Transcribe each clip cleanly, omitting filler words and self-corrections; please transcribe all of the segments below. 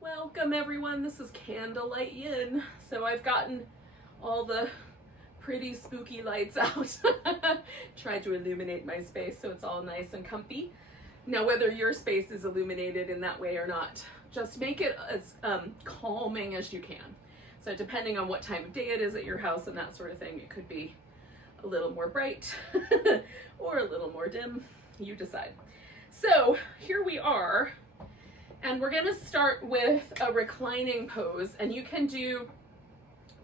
Welcome everyone, this is Candlelight Yin. So I've gotten all the pretty spooky lights out. Tried to illuminate my space so it's all nice and comfy. Now whether your space is illuminated in that way or not, just make it as calming as you can. So depending on what time of day it is at your house and that sort of thing, it could be a little more bright or a little more dim, you decide. So here we are. And we're gonna start with a reclining pose, and you can do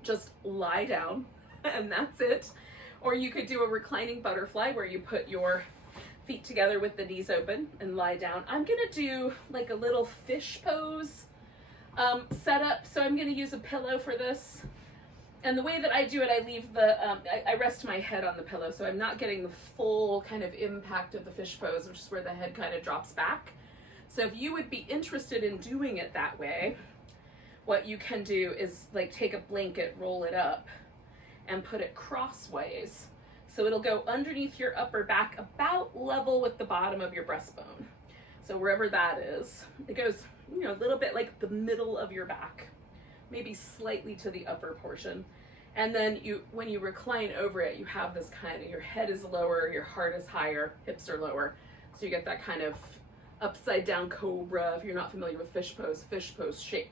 just lie down and that's it. Or you could do a reclining butterfly where you put your feet together with the knees open and lie down. I'm gonna do like a little fish pose setup. So I'm gonna use a pillow for this. And the way that I do it, I leave the, I rest my head on the pillow, so I'm not getting the full kind of impact of the fish pose, which is where the head kind of drops back. So if you would be interested in doing it that way, what you can do is like take a blanket, roll it up, and put it crossways. So it'll go underneath your upper back about level with the bottom of your breastbone. So wherever that is, it goes, you know, a little bit like the middle of your back, maybe slightly to the upper portion. And then when you recline over it, you have this kind of, your head is lower, your heart is higher, hips are lower. So you get that kind of upside down cobra, if you're not familiar with fish pose shape.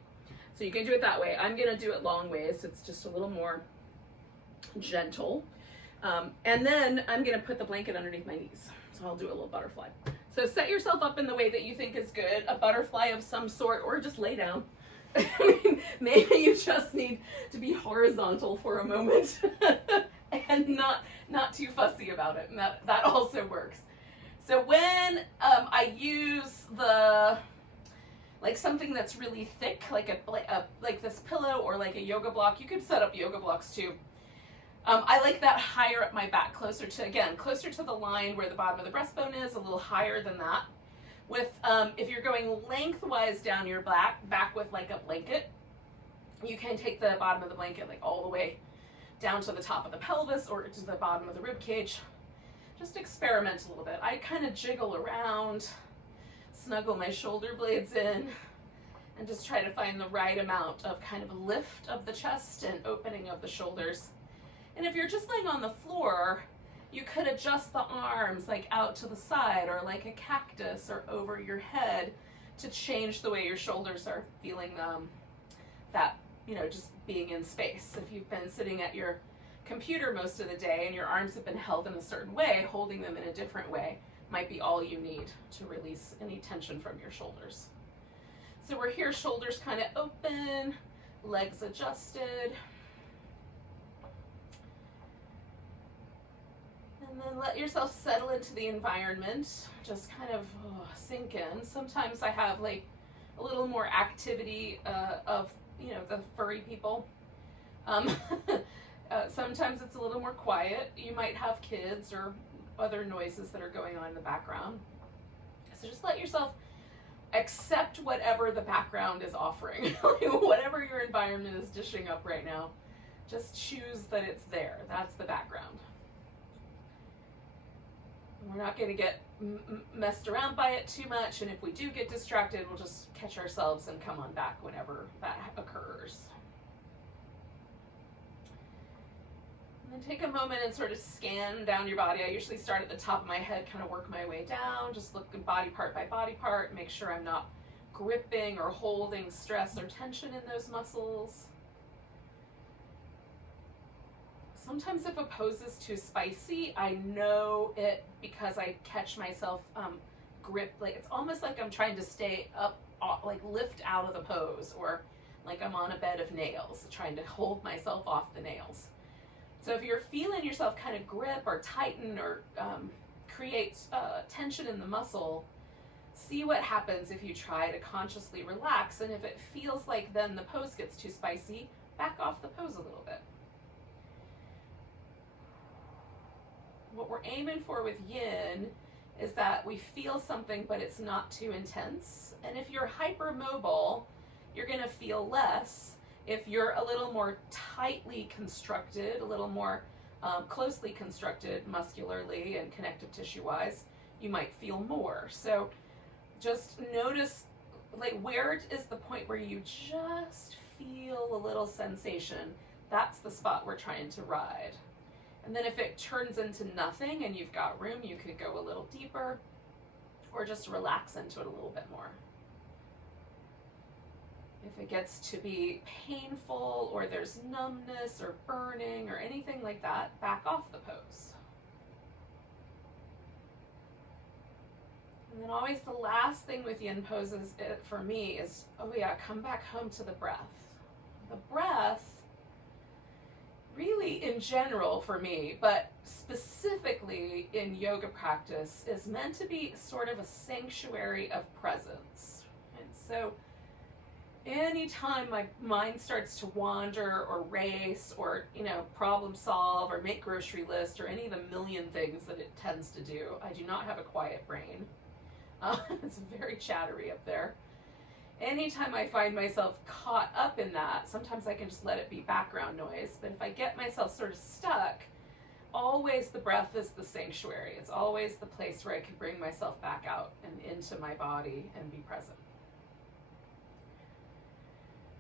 So you can do it that way. I'm gonna do it long ways, so it's just a little more gentle. And then I'm gonna put the blanket underneath my knees. So I'll do a little butterfly. So set yourself up in the way that you think is good, a butterfly of some sort, or just lay down. I mean, maybe you just need to be horizontal for a moment and not too fussy about it, and that also works. So when I use like something that's really thick, like this pillow or like a yoga block, you could set up yoga blocks too. I like that higher up my back, closer to the line where the bottom of the breastbone is, a little higher than that. With if you're going lengthwise down your back with like a blanket, you can take the bottom of the blanket like all the way down to the top of the pelvis or to the bottom of the rib cage. Just experiment a little bit. I kind of jiggle around, snuggle my shoulder blades in, and just try to find the right amount of kind of lift of the chest and opening of the shoulders. And if you're just laying on the floor, you could adjust the arms like out to the side or like a cactus or over your head to change the way your shoulders are feeling that, you know, just being in space. If you've been sitting at your computer most of the day and your arms have been held in a certain way, holding them in a different way might be all you need to release any tension from your shoulders. So we're here, shoulders kind of open, legs adjusted. And then let yourself settle into the environment, just kind of sink in. Sometimes I have like a little more activity of, you know, the furry people. Sometimes it's a little more quiet. You might have kids or other noises that are going on in the background. So just let yourself accept whatever the background is offering. Whatever your environment is dishing up right now, just choose that it's there. That's the background. We're not going to get messed around by it too much, and if we do get distracted, we'll just catch ourselves and come on back whenever that occurs. And take a moment and sort of scan down your body. I usually start at the top of my head, kind of work my way down, just look body part by body part, make sure I'm not gripping or holding stress or tension in those muscles. Sometimes if a pose is too spicy, I know it because I catch myself grip, like it's almost like I'm trying to stay up, like lift out of the pose, or like I'm on a bed of nails, trying to hold myself off the nails. So if you're feeling yourself kind of grip or tighten or create tension in the muscle, see what happens if you try to consciously relax. And if it feels like then the pose gets too spicy, back off the pose a little bit. What we're aiming for with yin is that we feel something, but it's not too intense. And if you're hypermobile, you're gonna feel less. If you're a little more tightly constructed, a little more closely constructed muscularly and connective tissue-wise, you might feel more. So just notice like where is the point where you just feel a little sensation? That's the spot we're trying to ride. And then if it turns into nothing and you've got room, you could go a little deeper or just relax into it a little bit more. If it gets to be painful or there's numbness or burning or anything like that, back off the pose. And then always the last thing with yin poses for me is, oh yeah, come back home to the breath. The breath, really in general for me, but specifically in yoga practice, is meant to be sort of a sanctuary of presence. And so anytime my mind starts to wander or race or, problem solve or make grocery list or any of the million things that it tends to do, I do not have a quiet brain. It's very chattery up there. Anytime I find myself caught up in that, sometimes I can just let it be background noise, but if I get myself sort of stuck, always the breath is the sanctuary. It's always the place where I can bring myself back out and into my body and be present.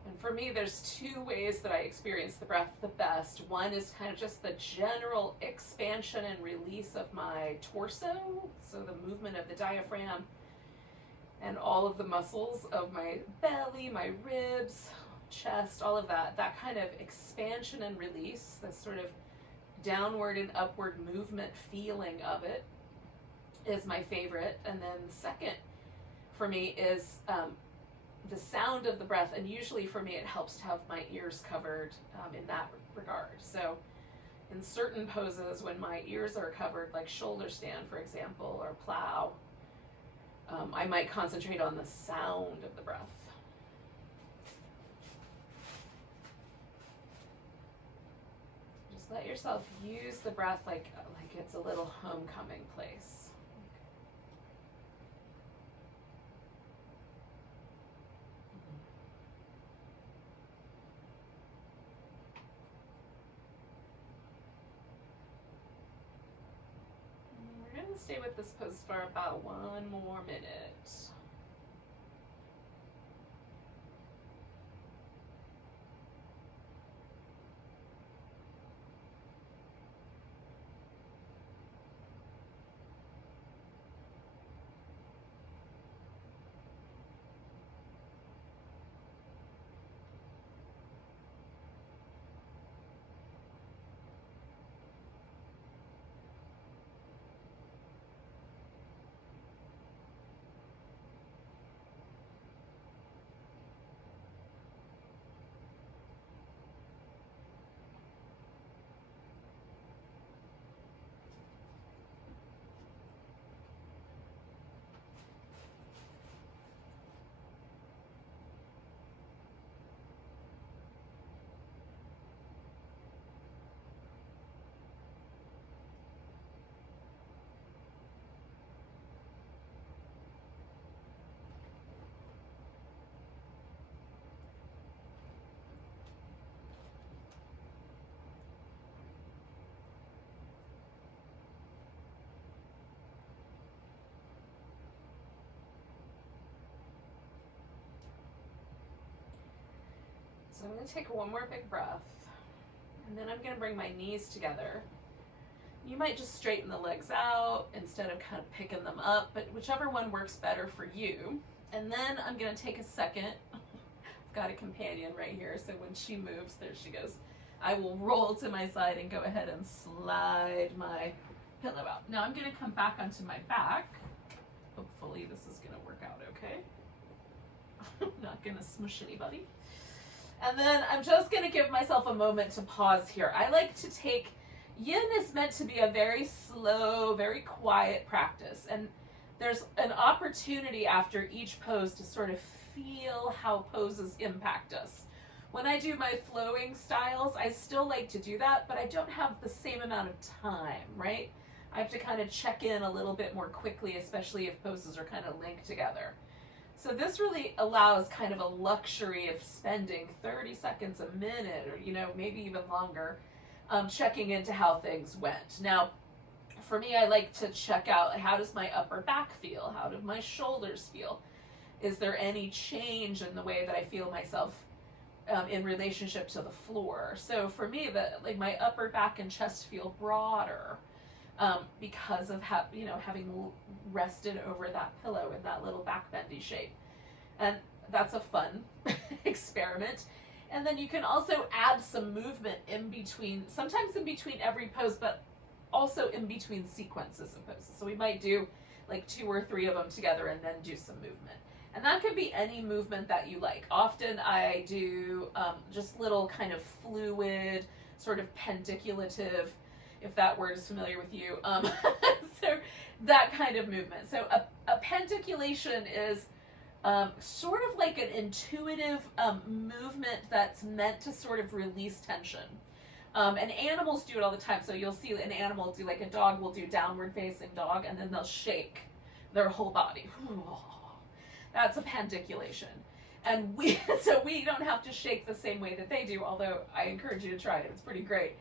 And for me, there's two ways that I experience the breath the best. One is kind of just the general expansion and release of my torso, so the movement of the diaphragm and all of the muscles of my belly, my ribs, chest, all of that. That kind of expansion and release, the sort of downward and upward movement feeling of it is my favorite. And then the second for me is the sound of the breath, and usually for me it helps to have my ears covered in that regard. So in certain poses when my ears are covered, like shoulder stand for example, or plow, I might concentrate on the sound of the breath. Just let yourself use the breath like it's a little homecoming place. Stay with this pose for about 1 more minute. So I'm going to take one more big breath, and then I'm going to bring my knees together. You might just straighten the legs out instead of kind of picking them up, but whichever one works better for you. And then I'm going to take a second. I've got a companion right here, so when she moves, there she goes. I will roll to my side and go ahead and slide my pillow out. Now I'm going to come back onto my back. Hopefully this is going to work out okay. I'm not going to smush anybody. And then I'm just going to give myself a moment to pause here. I like to take, yin is meant to be a very slow, very quiet practice. And there's an opportunity after each pose to sort of feel how poses impact us. When I do my flowing styles, I still like to do that, but I don't have the same amount of time, right? I have to kind of check in a little bit more quickly, especially if poses are kind of linked together. So this really allows kind of a luxury of spending 30 seconds, a minute, or maybe even longer, checking into how things went. Now, for me, I like to check out, how does my upper back feel? How do my shoulders feel? Is there any change in the way that I feel myself in relationship to the floor? So for me, like my upper back and chest feel broader because of having rested over that pillow in that little back bendy shape. And that's a fun experiment. And then you can also add some movement in between, sometimes in between every pose, but also in between sequences of poses. So we might do like 2 or 3 of them together and then do some movement. And that could be any movement that you like. Often I do just little kind of fluid, sort of penticulative, if that word is familiar with you. So that kind of movement. So a penticulation is sort of like an intuitive movement that's meant to sort of release tension. And animals do it all the time. So you'll see an animal do, like a dog will do downward facing dog, and then they'll shake their whole body. That's a penticulation. And so we don't have to shake the same way that they do, although I encourage you to try it. It's pretty great.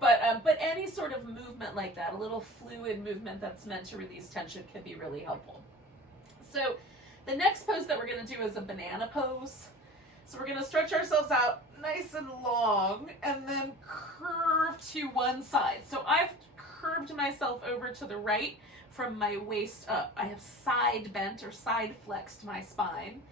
But any sort of movement like that, a little fluid movement that's meant to release tension, can be really helpful. So the next pose that we're going to do is a banana pose. So we're going to stretch ourselves out nice and long and then curve to one side. So I've curved myself over to the right from my waist up. I have side bent or side flexed my spine,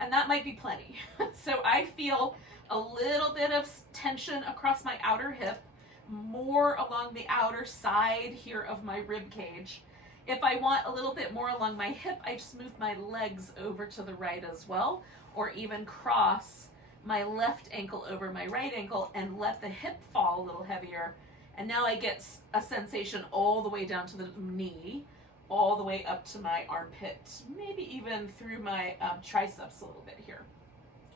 and that might be plenty. So I feel a little bit of tension across my outer hip, more along the outer side here of my rib cage. If I want a little bit more along my hip, I just move my legs over to the right as well, or even cross my left ankle over my right ankle and let the hip fall a little heavier. And now I get a sensation all the way down to the knee, all the way up to my armpit, maybe even through my triceps a little bit here.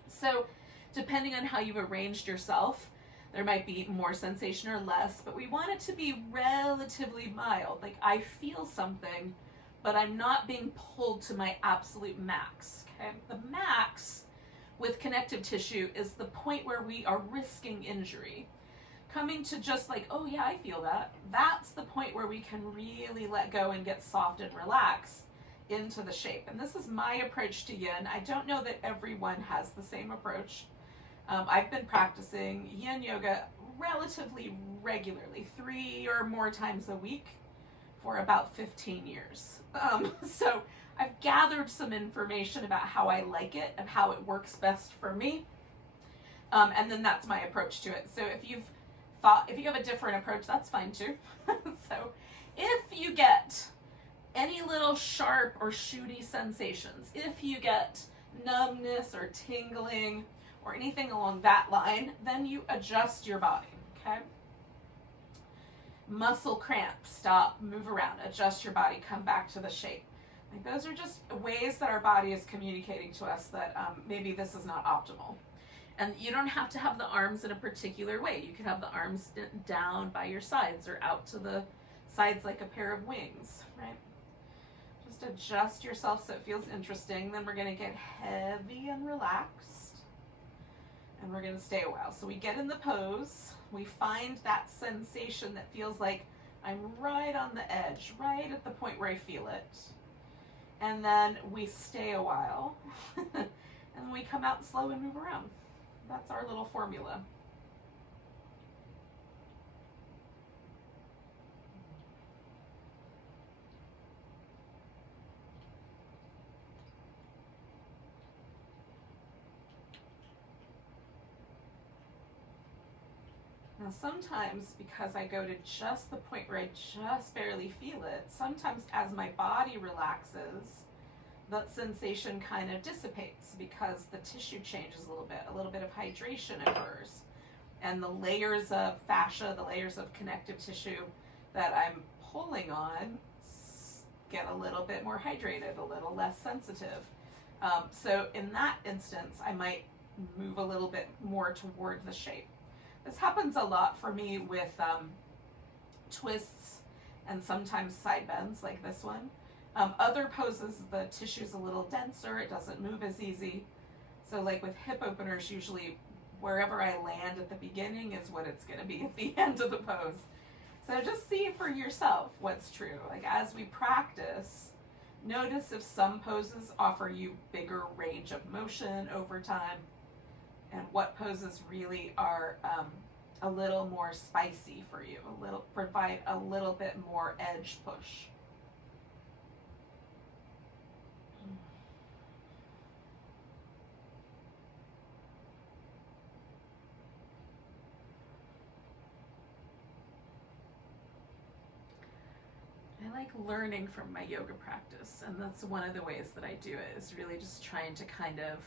So depending on how you've arranged yourself, there might be more sensation or less, but we want it to be relatively mild. Like I feel something, but I'm not being pulled to my absolute max. Okay? The max with connective tissue is the point where we are risking injury. Coming to just like, oh yeah, I feel that. That's the point where we can really let go and get soft and relax into the shape. And this is my approach to yin. I don't know that everyone has the same approach. I've been practicing yin yoga relatively regularly, 3 or more times a week for about 15 years. So I've gathered some information about how I like it and how it works best for me. And then that's my approach to it. So if you have a different approach, that's fine too. So if you get any little sharp or shooty sensations, if you get numbness or tingling or anything along that line, then you adjust your body, okay? Muscle cramp, stop, move around, adjust your body, come back to the shape. Like those are just ways that our body is communicating to us that maybe this is not optimal. And you don't have to have the arms in a particular way. You can have the arms down by your sides or out to the sides like a pair of wings, right? Just adjust yourself so it feels interesting. Then we're going to get heavy and relaxed. And we're going to stay a while. So we get in the pose. We find that sensation that feels like I'm right on the edge, right at the point where I feel it. And then we stay a while. And then we come out slow and move around. That's our little formula. Now sometimes, because I go to just the point where I just barely feel it, sometimes as my body relaxes, that sensation kind of dissipates because the tissue changes a little bit of hydration occurs. And the layers of fascia, the layers of connective tissue that I'm pulling on get a little bit more hydrated, a little less sensitive. So in that instance, I might move a little bit more toward the shape. This happens a lot for me with twists and sometimes side bends like this one. Other poses, the tissue's a little denser, it doesn't move as easy. So like with hip openers, usually wherever I land at the beginning is what it's going to be at the end of the pose. So just see for yourself what's true. Like as we practice, Notice if some poses offer you bigger range of motion over time, and what poses really are a little more spicy for you, provide a little bit more edge push. I like learning from my yoga practice, and that's one of the ways that I do it, is really just trying to kind of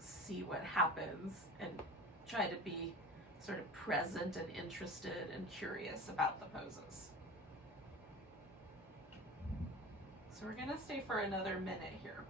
see what happens and try to be sort of present and interested and curious about the poses. So we're going to stay for another minute here.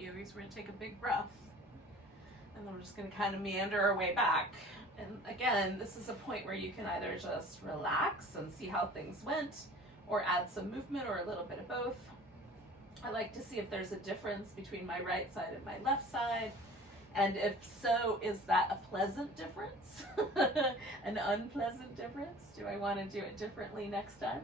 Yogis, we're going to take a big breath, and then we're just going to kind of meander our way back. And again, this is a point where you can either just relax and see how things went, or add some movement, or a little bit of both. I like to see if there's a difference between my right side and my left side, and if so, is that a pleasant difference? An unpleasant difference? Do I want to do it differently next time?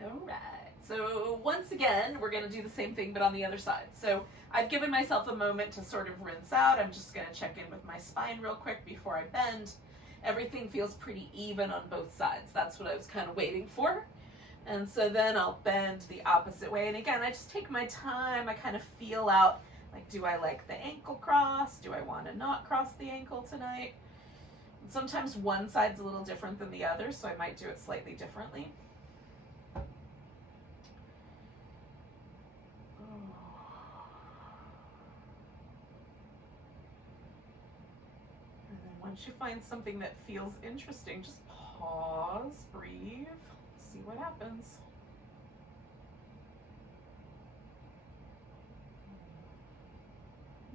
Alright, so once again, we're going to do the same thing, but on the other side. So I've given myself a moment to sort of rinse out. I'm just going to check in with my spine real quick before I bend. Everything feels pretty even on both sides. That's what I was kind of waiting for. And so then I'll bend the opposite way. And again, I just take my time. I kind of feel out, like, do I like the ankle cross? Do I want to not cross the ankle tonight? And sometimes one side's a little different than the other, so I might do it slightly differently. Once you find something that feels interesting, just pause, breathe, see what happens.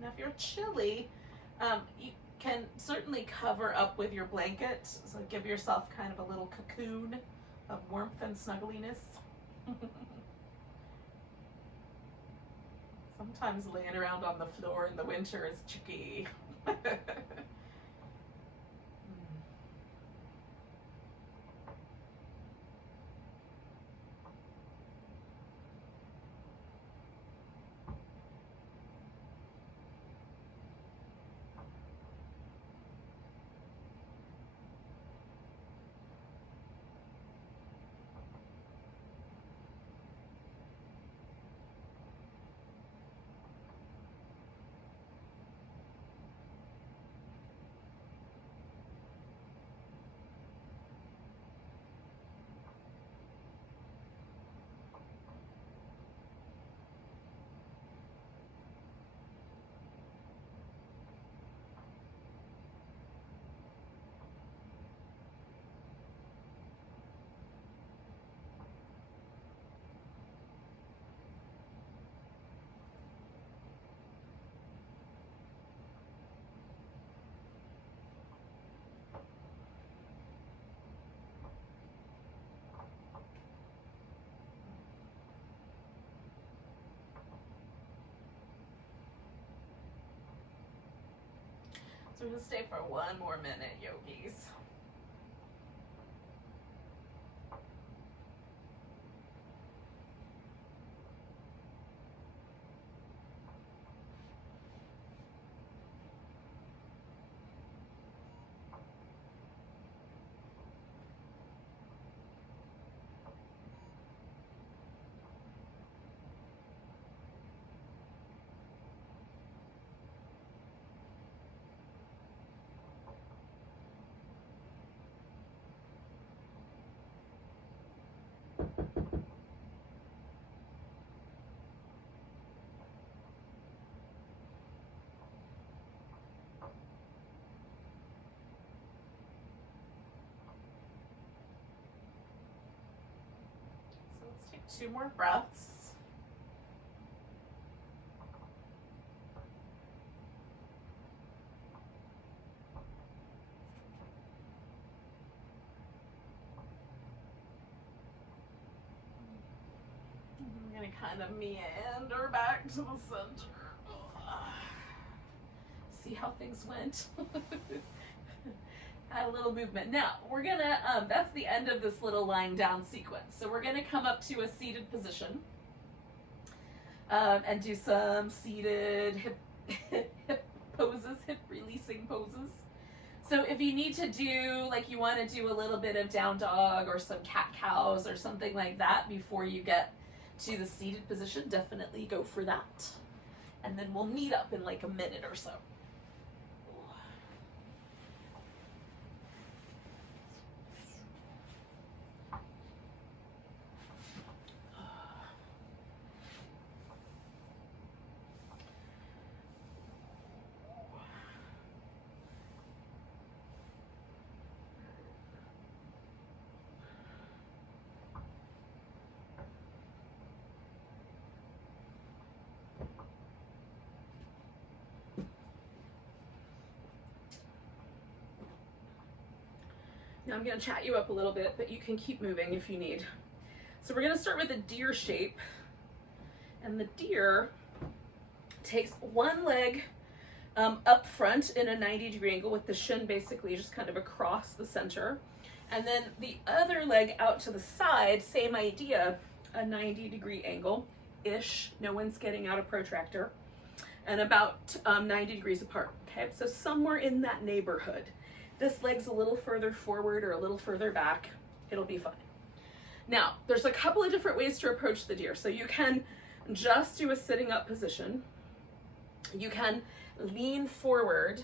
Now, if you're chilly, you can certainly cover up with your blanket, so give yourself kind of a little cocoon of warmth and snuggliness. Sometimes laying around on the floor in the winter is tricky. So we're going to stay for one more minute, yogis. So let's take 2 more breaths. I'm going to kind of meander back to the center. See how things went. Add a little movement. Now, we're going to, that's the end of this little lying down sequence. So we're going to come up to a seated position and do some seated hip poses, hip releasing poses. So if you need to do, like you want to do a little bit of down dog or some cat cows or something like that before you get to the seated position, definitely go for that. And then we'll meet up in like a minute or so. Now I'm going to chat you up a little bit, but you can keep moving if you need. So we're going to start with a deer shape. And the deer takes one leg up front in a 90-degree angle with the shin basically just kind of across the center. And then the other leg out to the side, same idea, a 90-degree angle-ish. No one's getting out a protractor. And about 90 degrees apart. Okay, so somewhere in that neighborhood. This leg's a little further forward or a little further back, it'll be fine. Now, there's a couple of different ways to approach the deer. So you can just do a sitting up position. You can lean forward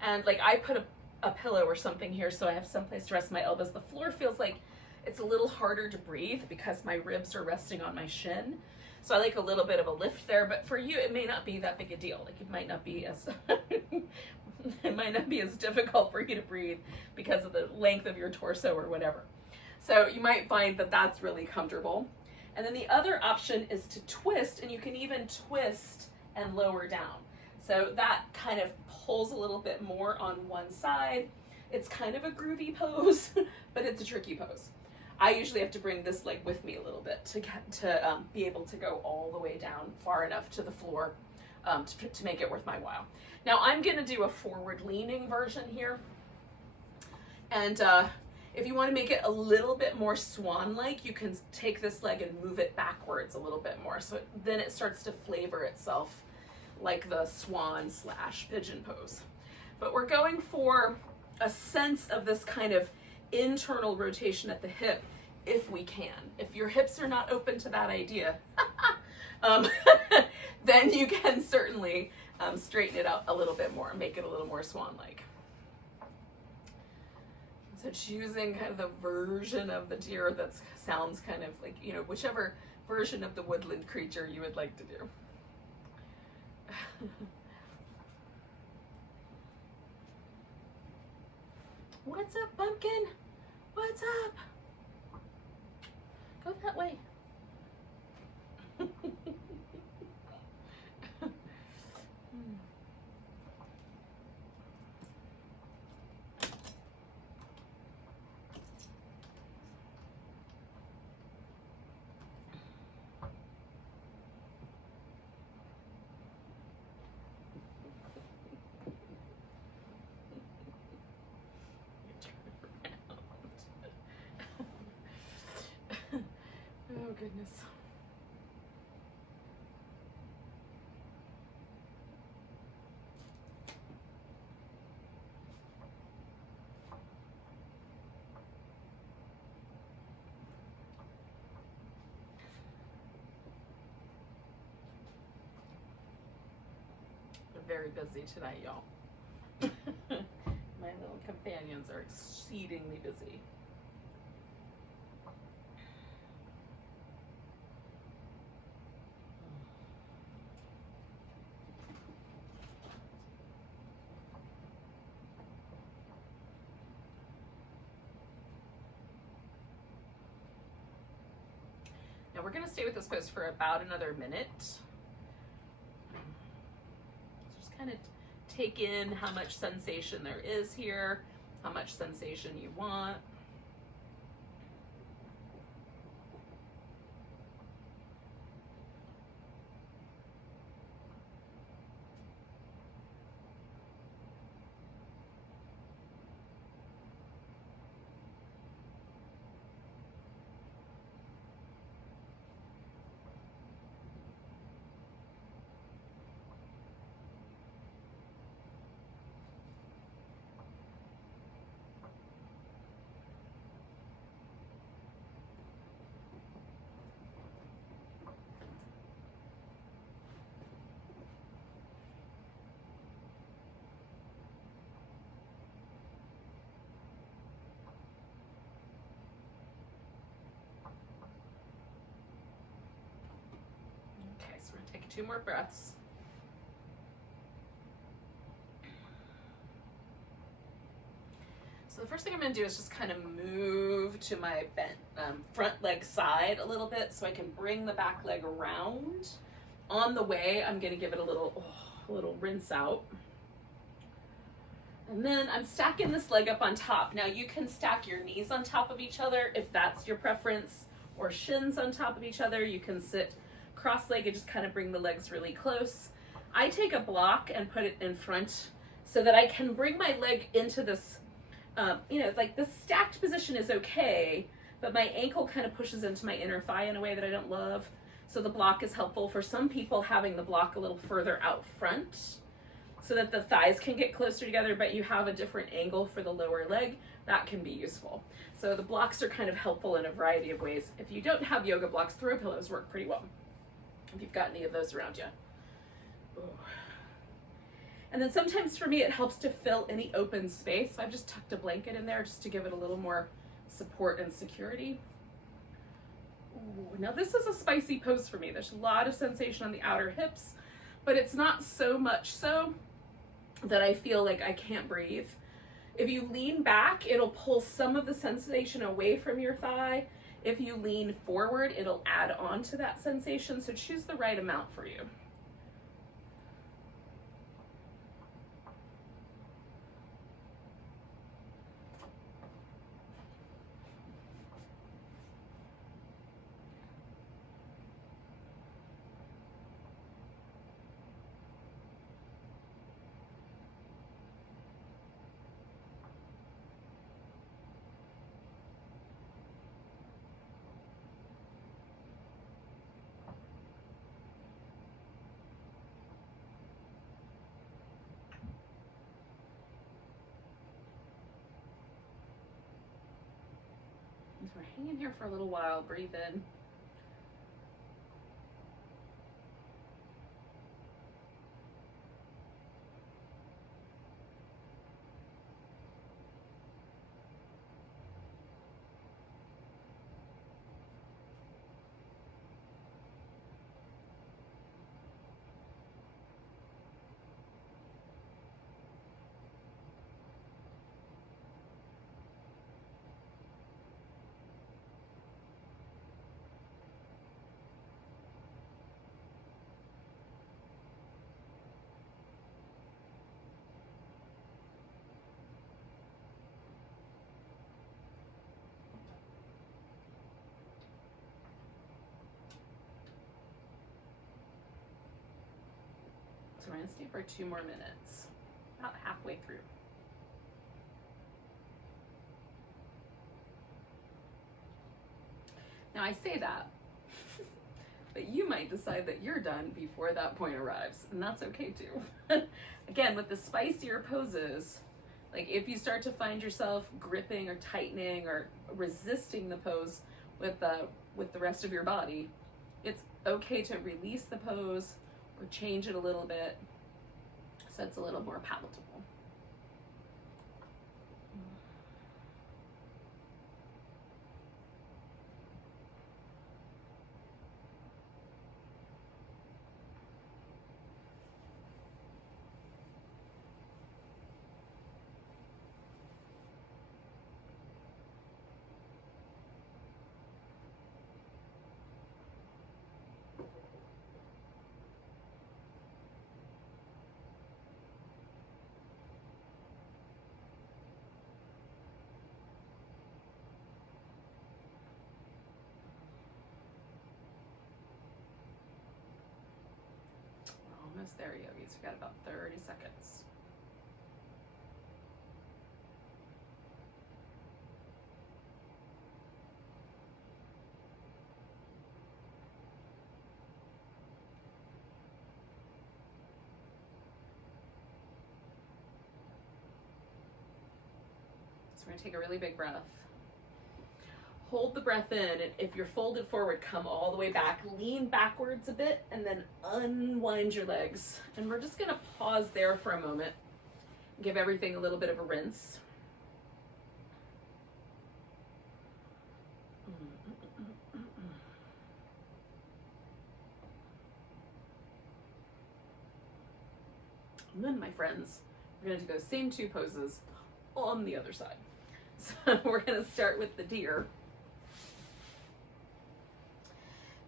and like I put a pillow or something here so I have someplace to rest my elbows. The floor feels like it's a little harder to breathe because my ribs are resting on my shin. So I like a little bit of a lift there, but for you, it may not be that big a deal. Like it might not be as it might not be as difficult for you to breathe because of the length of your torso or whatever. So you might find that that's really comfortable. And then the other option is to twist, and you can even twist and lower down. So that kind of pulls a little bit more on one side. It's kind of a groovy pose, but it's a tricky pose. I usually have to bring this leg with me a little bit to get to be able to go all the way down far enough to the floor to make it worth my while. Now I'm going to do a forward leaning version here. And if you want to make it a little bit more swan-like, you can take this leg and move it backwards a little bit more. So then it starts to flavor itself like the swan / pigeon pose. But we're going for a sense of this kind of internal rotation at the hip if we can. If your hips are not open to that idea, then you can certainly straighten it out a little bit more and make it a little more swan-like. So choosing kind of the version of the deer that sounds kind of like, you know, whichever version of the woodland creature you would like to do. What's up, pumpkin? What's up? Go that way. Oh goodness. We're very busy tonight, y'all. My little companions are exceedingly busy. Now we're gonna stay with this pose for about another minute. Just kind of take in how much sensation there is here, how much sensation you want. So we're gonna take 2 more breaths. So the first thing I'm gonna do is just kind of move to my bent front leg side a little bit so I can bring the back leg around. On the way, I'm gonna give it a little rinse out. And then I'm stacking this leg up on top. Now you can stack your knees on top of each other if that's your preference, or shins on top of each other. You can sit cross-legged, just kind of bring the legs really close. I take a block and put it in front so that I can bring my leg into this, like this stacked position is okay, but my ankle kind of pushes into my inner thigh in a way that I don't love. So the block is helpful. For some people, having the block a little further out front so that the thighs can get closer together, but you have a different angle for the lower leg, that can be useful. So the blocks are kind of helpful in a variety of ways. If you don't have yoga blocks, throw pillows work pretty well, if you've got any of those around you. Ooh. And then sometimes for me, it helps to fill any open space. I've just tucked a blanket in there just to give it a little more support and security. Ooh. Now this is a spicy pose for me. There's a lot of sensation on the outer hips, but it's not so much so that I feel like I can't breathe. If you lean back, it'll pull some of the sensation away from your thigh. If you lean forward, it'll add on to that sensation. So choose the right amount for you. We're hanging here for a little while. Breathe in. So we're gonna stay for 2 more minutes, about halfway through. Now I say that, but you might decide that you're done before that point arrives, and that's okay too. Again, with the spicier poses, like if you start to find yourself gripping or tightening or resisting the pose with the rest of your body, it's okay to release the pose or change it a little bit so it's a little more palatable. almost there, yogis. We've got about 30 seconds. So we're going to take a really big breath. Hold the breath in, and if you're folded forward, come all the way back, lean backwards a bit, and then unwind your legs. And we're just gonna pause there for a moment, give everything a little bit of a rinse. And then, my friends, we're gonna do those same two poses on the other side. So we're gonna start with the deer.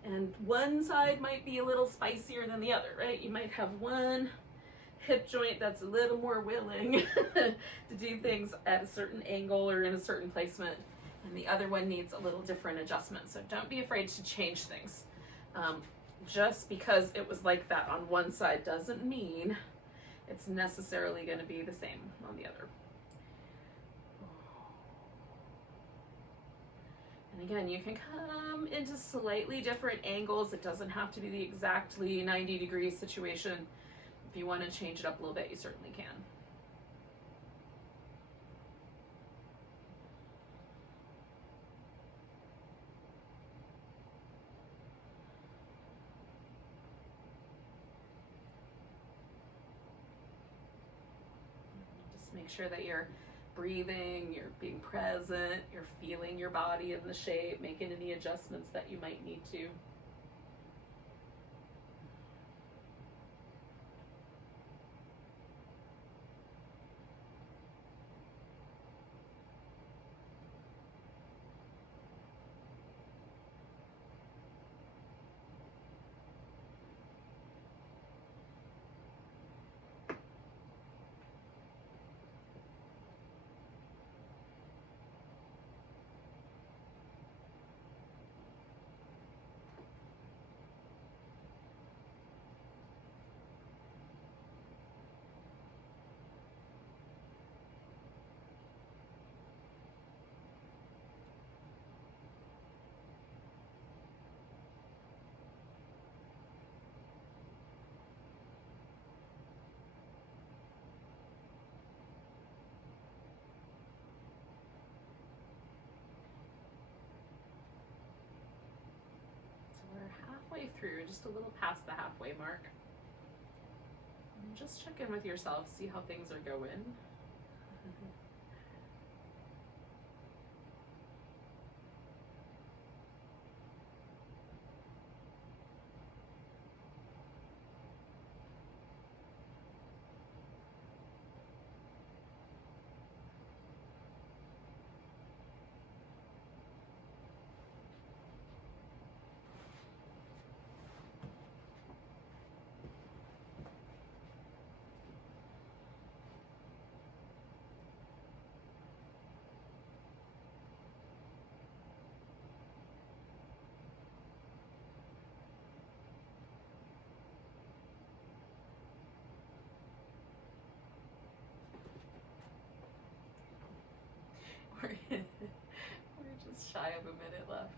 And one side might be a little spicier than the other, right? You might have one hip joint that's a little more willing to do things at a certain angle or in a certain placement, and the other one needs a little different adjustment. So don't be afraid to change things. Just because it was like that on one side doesn't mean it's necessarily going to be the same on the other. And again, you can come into slightly different angles. It doesn't have to be the exactly 90-degree situation. If you want to change it up a little bit, you certainly can. Just make sure that you're breathing, you're being present, you're feeling your body in the shape, making any adjustments that you might need to. Halfway through, just a little past the halfway mark. And just check in with yourself, see how things are going. We're just shy of a minute left.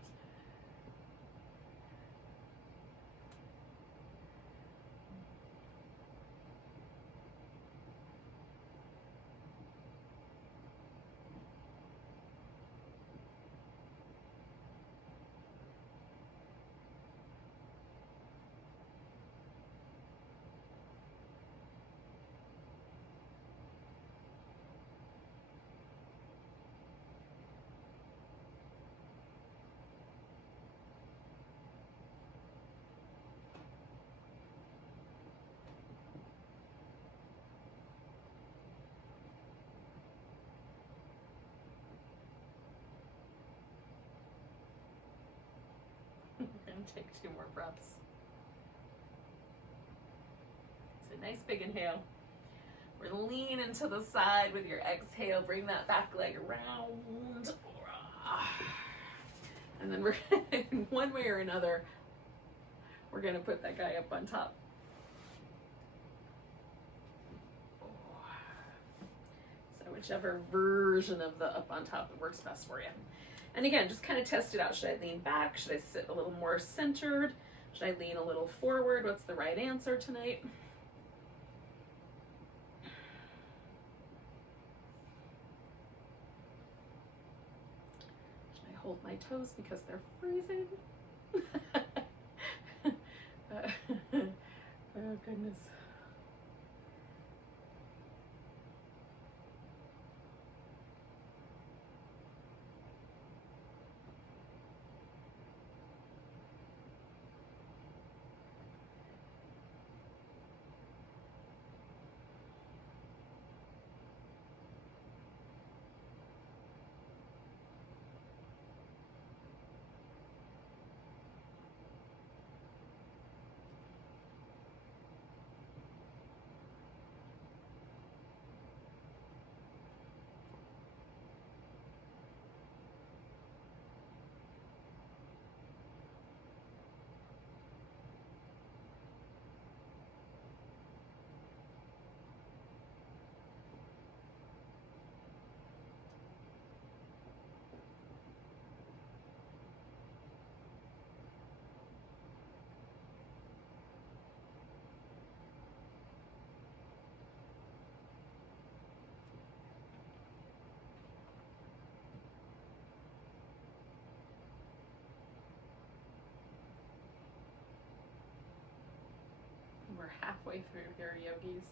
Take 2 more breaths. It's a nice big inhale. We're leaning to the side with your exhale. Bring that back leg around. And then we're in one way or another, we're going to put that guy up on top. whichever version of the up on top that works best for you. And again, just kind of test it out. Should I lean back? Should I sit a little more centered? Should I lean a little forward? What's the right answer tonight? Should I hold my toes because they're freezing? Oh goodness. We're halfway through here, yogis.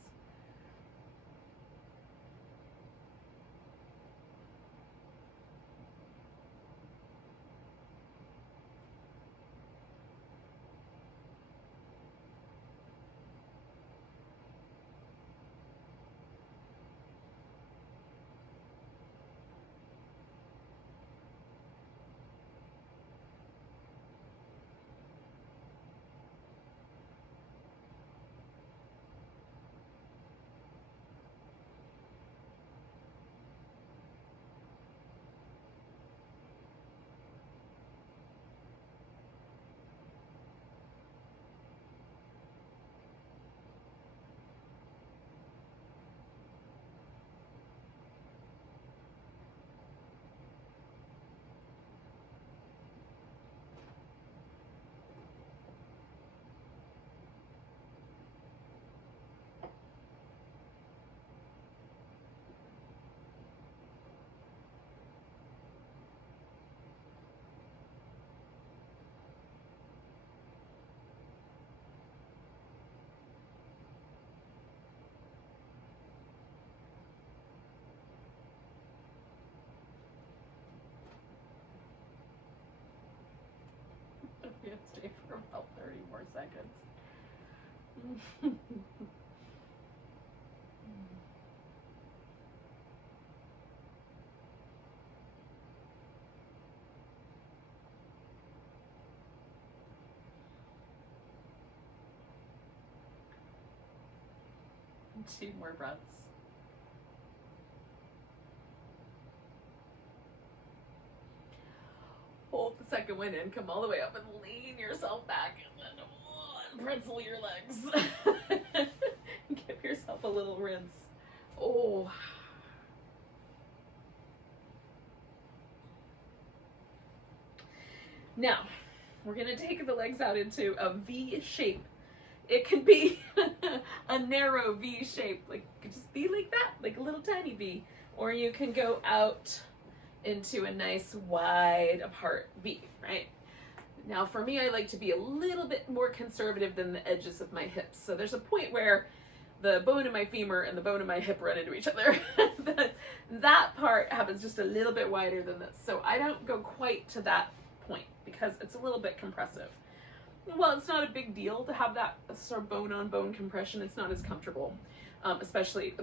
We have to stay for about 30 more seconds. Two more breaths. Hold the second one in, come all the way up and lean yourself back and then pretzel your legs. Give yourself a little rinse. Oh. Now, we're gonna take the legs out into a V shape. It can be a narrow V shape, like just be like that, like a little tiny V. Or you can go out into a nice wide apart V, right? Now for me, I like to be a little bit more conservative than the edges of my hips. So there's a point where the bone in my femur and the bone in my hip run into each other. That part happens just a little bit wider than this. So I don't go quite to that point because it's a little bit compressive. Well, it's not a big deal to have that sort of bone on bone compression. It's not as comfortable, especially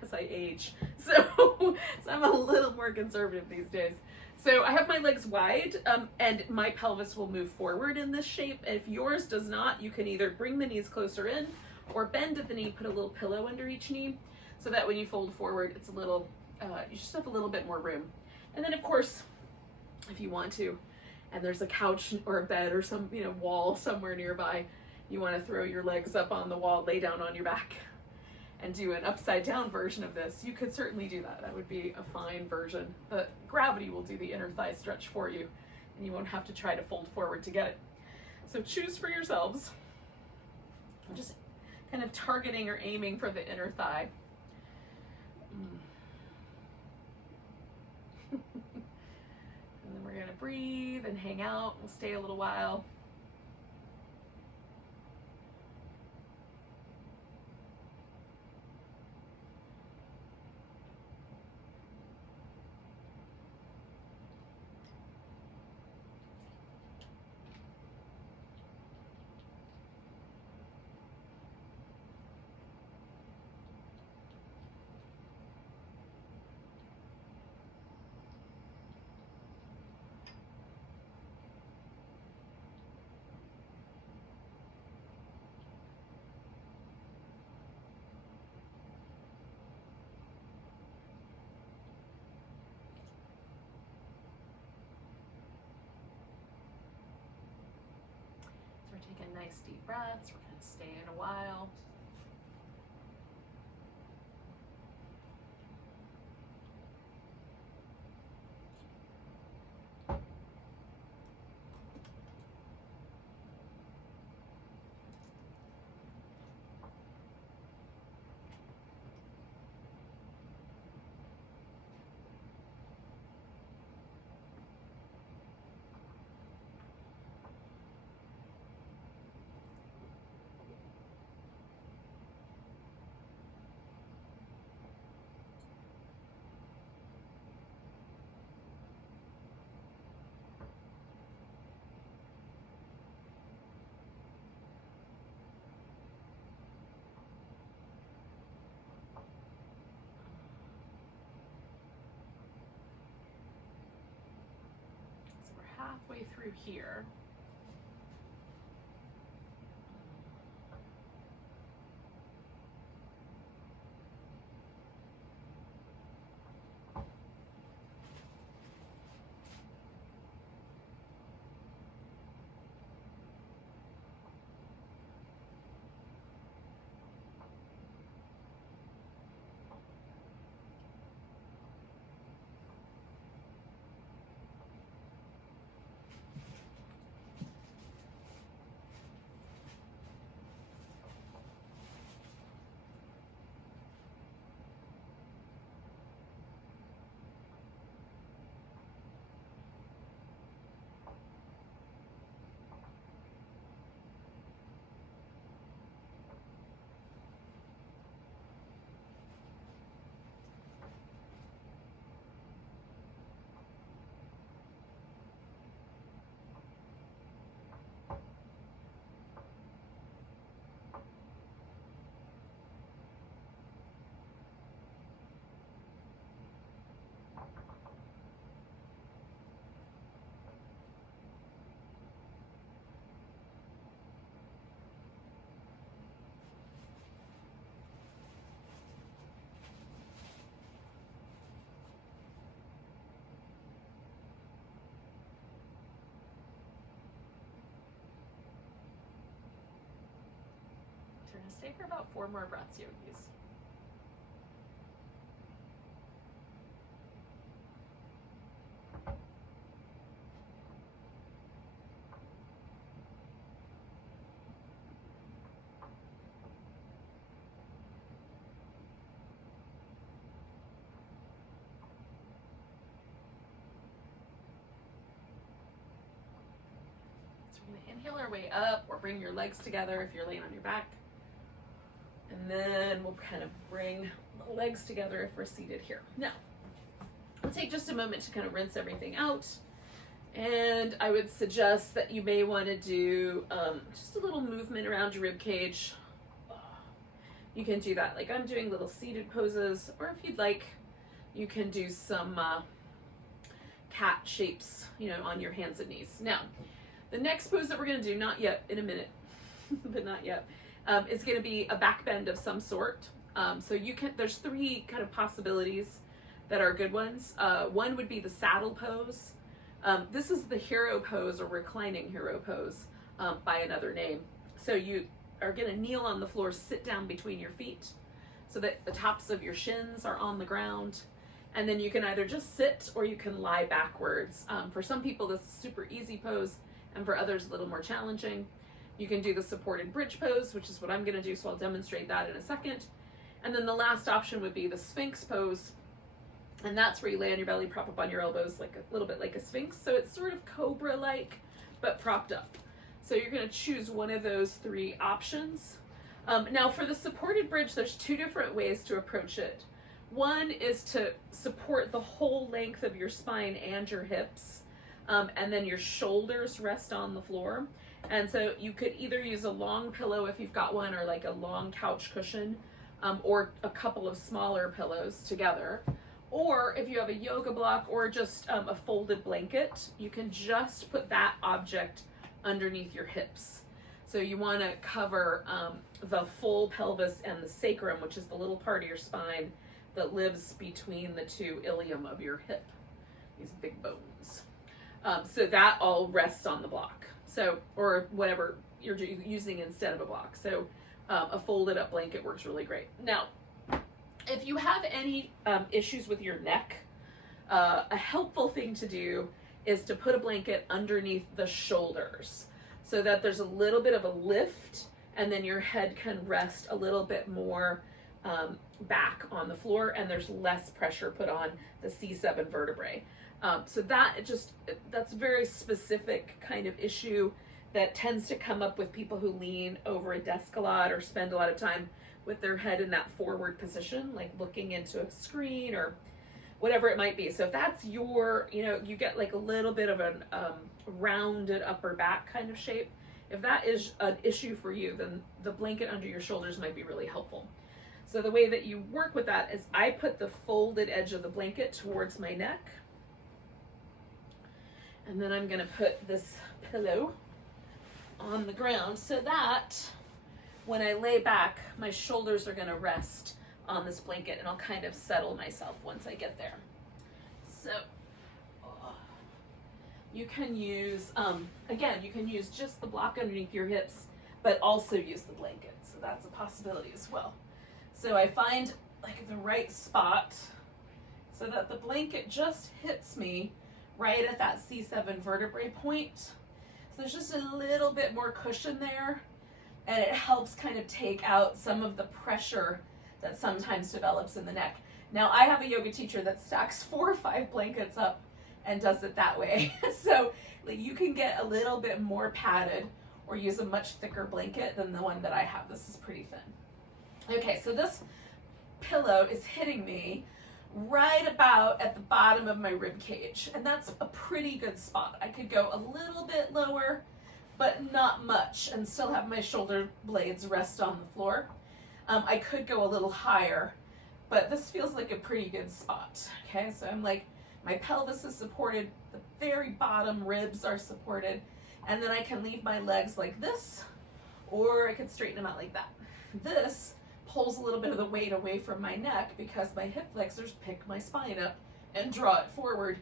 as I age. So I'm a little more conservative these days. So I have my legs wide and my pelvis will move forward in this shape. If yours does not, you can either bring the knees closer in or bend at the knee, put a little pillow under each knee so that when you fold forward, it's a little, you just have a little bit more room. And then of course, if you want to, and there's a couch or a bed or some, wall somewhere nearby, you want to throw your legs up on the wall, lay down on your back, and do an upside down version of this, you could certainly do that. That would be a fine version. But gravity will do the inner thigh stretch for you, and you won't have to try to fold forward to get it. So choose for yourselves. I'm just kind of targeting or aiming for the inner thigh. And then we're gonna breathe and hang out. We'll stay a little while. Taking nice deep breaths. We're going to stay in a while. Halfway through here. We're going to stay for about 4 more breaths, yogis. So we're going to inhale our way up, or bring your legs together if you're laying on your back. And then we'll kind of bring the legs together if we're seated here. Now, we'll take just a moment to kind of rinse everything out. And I would suggest that you may want to do just a little movement around your rib cage. You can do that like I'm doing, little seated poses, or if you'd like, you can do some cat shapes, on your hands and knees. Now, the next pose that we're going to do, not yet, in a minute, but not yet, is going to be a back bend of some sort. So there's 3 kind of possibilities that are good ones. One would be the saddle pose. This is the hero pose, or reclining hero pose, by another name. So you are going to kneel on the floor, sit down between your feet. so that the tops of your shins are on the ground. And then you can either just sit or you can lie backwards. For some people, this is a super easy pose, and for others, a little more challenging. You can do the supported bridge pose, which is what I'm gonna do, so I'll demonstrate that in a second. And then the last option would be the Sphinx pose. And that's where you lay on your belly, prop up on your elbows, like a little bit like a Sphinx. So it's sort of cobra-like, but propped up. So you're gonna choose one of those three options. Now for the supported bridge, there's two different ways to approach it. One is to support the whole length of your spine and your hips, and then your shoulders rest on the floor. And so you could either use a long pillow if you've got one, or like a long couch cushion, or a couple of smaller pillows together. Or if you have a yoga block or just a folded blanket, you can just put that object underneath your hips. So you want to cover the full pelvis and the sacrum, which is the little part of your spine that lives between the two ilium of your hip, these big bones. So that all rests on the block. So, or whatever you're using instead of a block. So a folded up blanket works really great. Now, if you have any issues with your neck, a helpful thing to do is to put a blanket underneath the shoulders so that there's a little bit of a lift, and then your head can rest a little bit more back on the floor, and there's less pressure put on the C7 vertebrae. So that's a very specific kind of issue that tends to come up with people who lean over a desk a lot or spend a lot of time with their head in that forward position, like looking into a screen or whatever it might be. So if that's your, you get like a little bit of an rounded upper back kind of shape. If that is an issue for you, then the blanket under your shoulders might be really helpful. So the way that you work with that is I put the folded edge of the blanket towards my neck. And then I'm gonna put this pillow on the ground so that when I lay back, my shoulders are gonna rest on this blanket, and I'll kind of settle myself once I get there. So you can use, again, you can use just the block underneath your hips, but also use the blanket. So that's a possibility as well. So I find like the right spot so that the blanket just hits me right at that C7 vertebrae point. So there's just a little bit more cushion there, and it helps kind of take out some of the pressure that sometimes develops in the neck. Now, I have a yoga teacher that stacks 4 or 5 blankets up and does it that way. So like, you can get a little bit more padded or use a much thicker blanket than the one that I have. This is pretty thin. Okay, so this pillow is hitting me right about at the bottom of my rib cage, and that's a pretty good spot. I could go a little bit lower, but not much, and still have my shoulder blades rest on the floor. I could go a little higher, but this feels like a pretty good spot. Okay, so I'm like, my pelvis is supported, the very bottom ribs are supported, and then I can leave my legs like this, or I could straighten them out like that. This pulls a little bit of the weight away from my neck because my hip flexors pick my spine up and draw it forward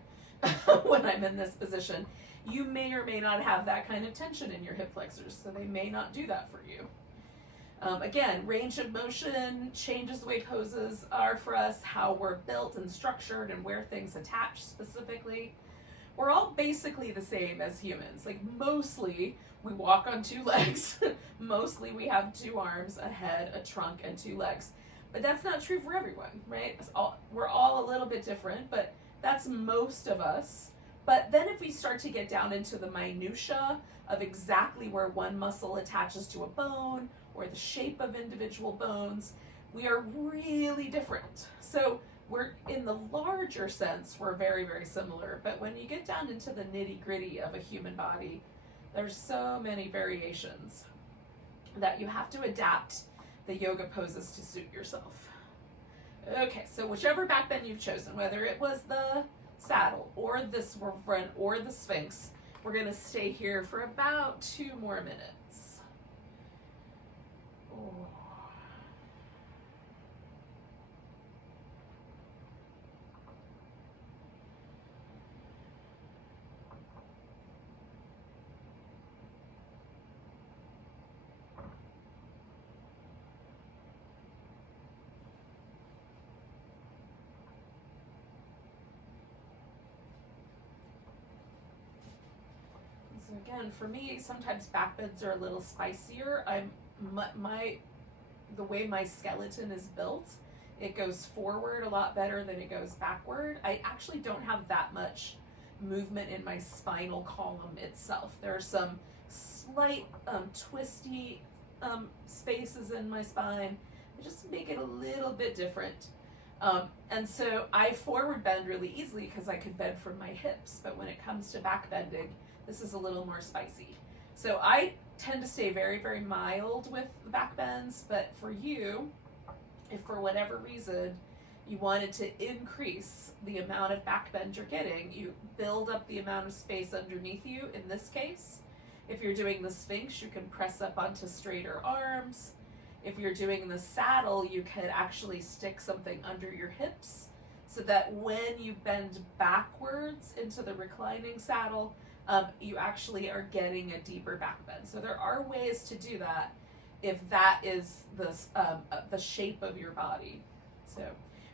when I'm in this position. You may or may not have that kind of tension in your hip flexors, so they may not do that for you. Again, range of motion changes the way poses are for us, how we're built and structured, and where things attach specifically. We're all basically the same as humans. Like, mostly we walk on 2 legs. Mostly we have 2 arms, a head, a trunk, and 2 legs. But that's not true for everyone, right? We're all a little bit different, but that's most of us. But then if we start to get down into the minutia of exactly where one muscle attaches to a bone, or the shape of individual bones, we are really different. So we're, in the larger sense, we're very, very similar. But when you get down into the nitty-gritty of a human body, there's so many variations that you have to adapt the yoga poses to suit yourself. Okay, so whichever back bend you've chosen, whether it was the saddle or this one or the Sphinx, we're gonna stay here for about 2 more minutes. Oh. So again, for me, sometimes back bends are a little spicier. The way my skeleton is built, it goes forward a lot better than it goes backward. I actually don't have that much movement in my spinal column itself. There are some slight twisty spaces in my spine that just make it a little bit different. And so I forward bend really easily because I could bend from my hips, but when it comes to back bending, this is a little more spicy. So I tend to stay very, very mild with the back bends, but for you, if for whatever reason you wanted to increase the amount of back bend you're getting, you build up the amount of space underneath you. In this case, if you're doing the Sphinx, you can press up onto straighter arms. If you're doing the saddle, you can actually stick something under your hips so that when you bend backwards into the reclining saddle, you actually are getting a deeper back bend. So there are ways to do that if that is the shape of your body. So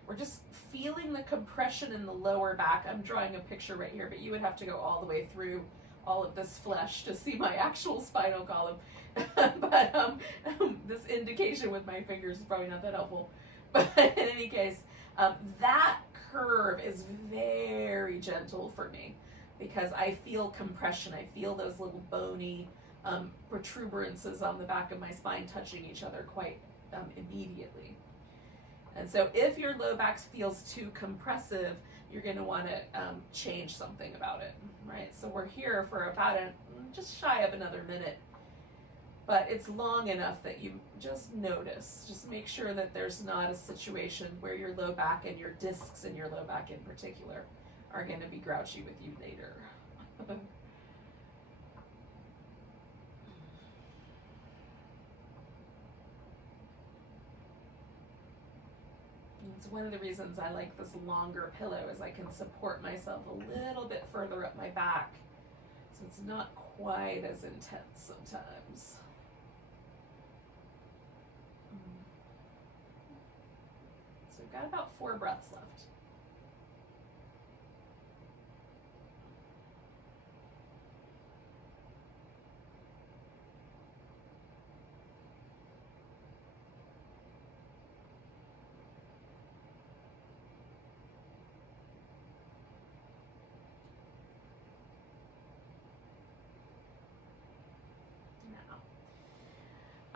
we're just feeling the compression in the lower back. I'm drawing a picture right here, but you would have to go all the way through all of this flesh to see my actual spinal column. But this indication with my fingers is probably not that helpful. But in any case, that curve is very gentle for me because I feel compression. I feel those little bony protuberances on the back of my spine touching each other quite immediately. And so if your low back feels too compressive, you're going to want to change something about it, right? So we're here for about just shy of another minute, but it's long enough that you just notice. Just make sure that there's not a situation where your low back and your discs in your low back in particular are going to be grouchy with you later. It's one of the reasons I like this longer pillow is I can support myself a little bit further up my back, so it's not quite as intense sometimes. So we've got about 4 breaths left.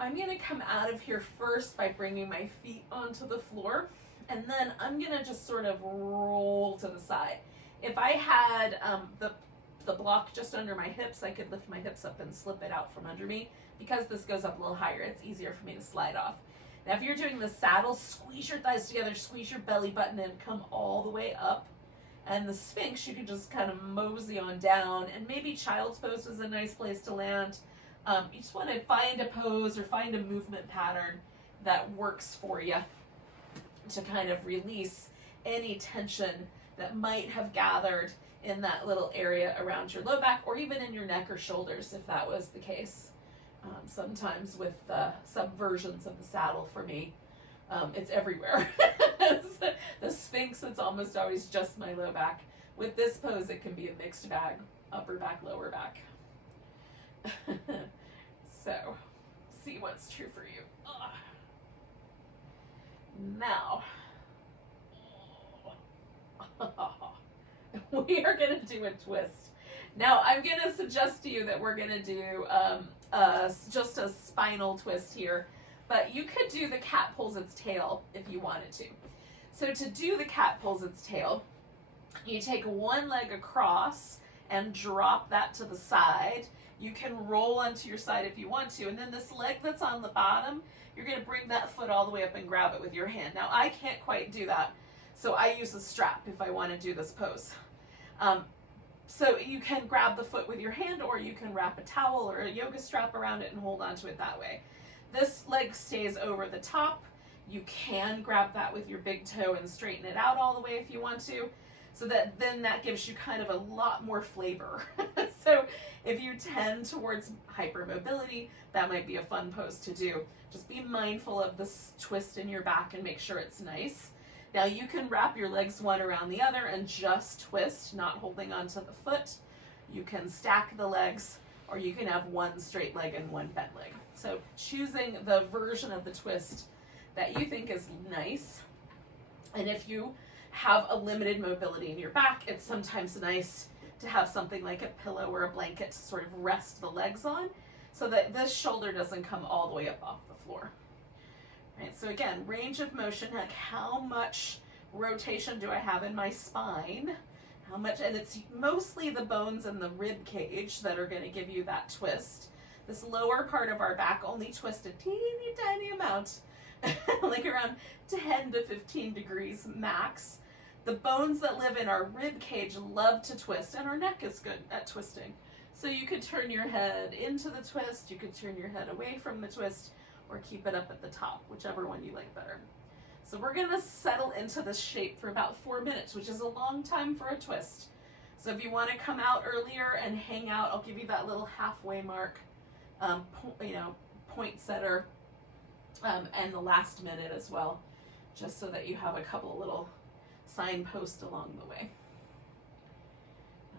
I'm going to come out of here first by bringing my feet onto the floor, and then I'm going to just sort of roll to the side. If I had the block just under my hips, I could lift my hips up and slip it out from under me. Because this goes up a little higher, it's easier for me to slide off. Now if you're doing the saddle, squeeze your thighs together, squeeze your belly button in, come all the way up. And the Sphinx, you can just kind of mosey on down, and maybe Child's Pose is a nice place to land. You just want to find a pose or find a movement pattern that works for you to kind of release any tension that might have gathered in that little area around your low back or even in your neck or shoulders if that was the case. Sometimes with some versions of the saddle for me, it's everywhere. The Sphinx, it's almost always just my low back. With this pose, it can be a mixed bag, upper back, lower back. So, see what's true for you. Now, we are going to do a twist. Now, I'm going to suggest to you that we're going to do just a spinal twist here, but you could do the cat pulls its tail if you wanted to. So to do the cat pulls its tail, you take one leg across and drop that to the side. You can roll onto your side if you want to, and then this leg that's on the bottom, you're going to bring that foot all the way up and grab it with your hand. Now, I can't quite do that, so I use a strap if I want to do this pose. So you can grab the foot with your hand, or you can wrap a towel or a yoga strap around it and hold onto it that way. This leg stays over the top. You can grab that with your big toe and straighten it out all the way if you want to. So that then that gives you kind of a lot more flavor. So if you tend towards hypermobility, that might be a fun pose to do. Just be mindful of this twist in your back and make sure it's nice. Now you can wrap your legs one around the other and just twist, not holding onto the foot. You can stack the legs or you can have one straight leg and one bent leg. So choosing the version of the twist that you think is nice. And if you have a limited mobility in your back, it's sometimes nice to have something like a pillow or a blanket to sort of rest the legs on, so that this shoulder doesn't come all the way up off the floor. Right, so again, range of motion, like how much rotation do I have in my spine? How much, and it's mostly the bones and the rib cage that are going to give you that twist. This lower part of our back only twists a teeny tiny amount, like around 10 to 15 degrees max. The bones that live in our rib cage love to twist, and our neck is good at twisting. So you could turn your head into the twist, you could turn your head away from the twist, or keep it up at the top, whichever one you like better. So we're gonna settle into this shape for about 4 minutes, which is a long time for a twist. So if you wanna come out earlier and hang out, I'll give you that little halfway mark, point setter, and the last minute as well, just so that you have a couple little signposts along the way